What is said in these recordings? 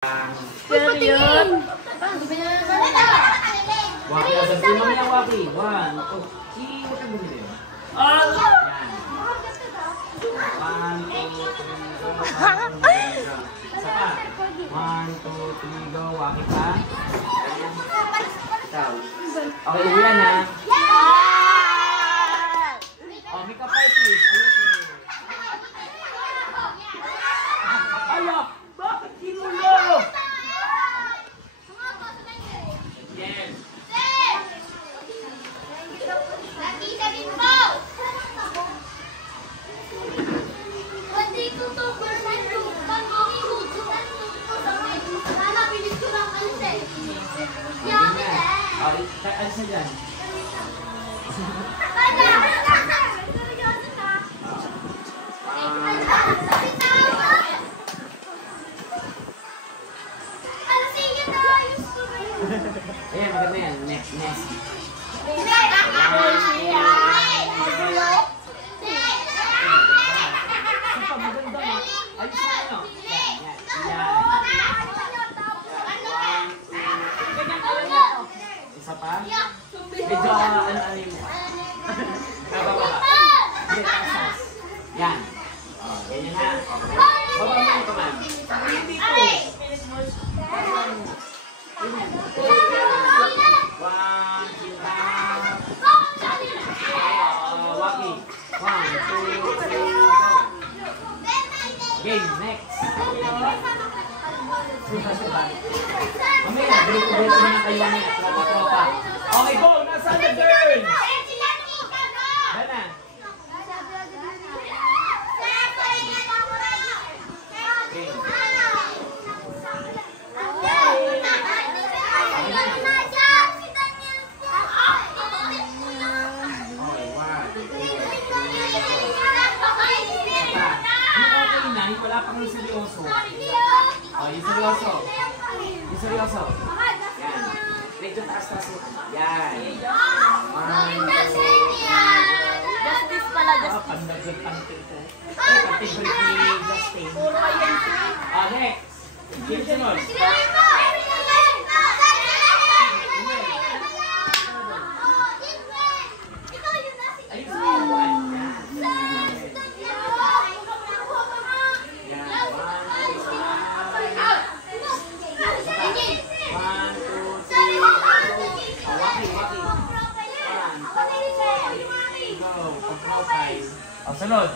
Yun. Waki, asan si mamaya waki? 1, 2, 3, huwag kang bumili. Yan. 1, 2, 3, go. Isa pa. 1, 2, 3, go. Waki pa. Ikaw. Okay, ulan ha. Oh, make up artist. Ayun. Bakit kinulo? Yes. Alis na dyan. Ayan, maganda yan. Next. Isa pa? Medyo ano-ano mo. Bababa. Hindi, tasas. Yan. O, ganyan ha. Baba mo yung kamay. Waki. 1, 2, 3, go. Game, next. Mamaya, balik-balik mo na kayo niya. Tropa-tropa. Okay, go! Nasaan na girl? Dana. Wala pang yung seryoso. O, yung seryoso. Yung seryoso. Yan. Medyo taas-taas mo. Yan. Justice pala, justice. Pag nag-panting ko. Panting ko ni Justin. Puro kayo. Next. Sino sunod? Oh, sunod.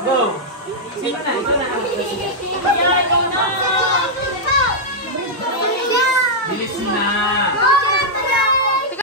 Go! Sino na? Ito na.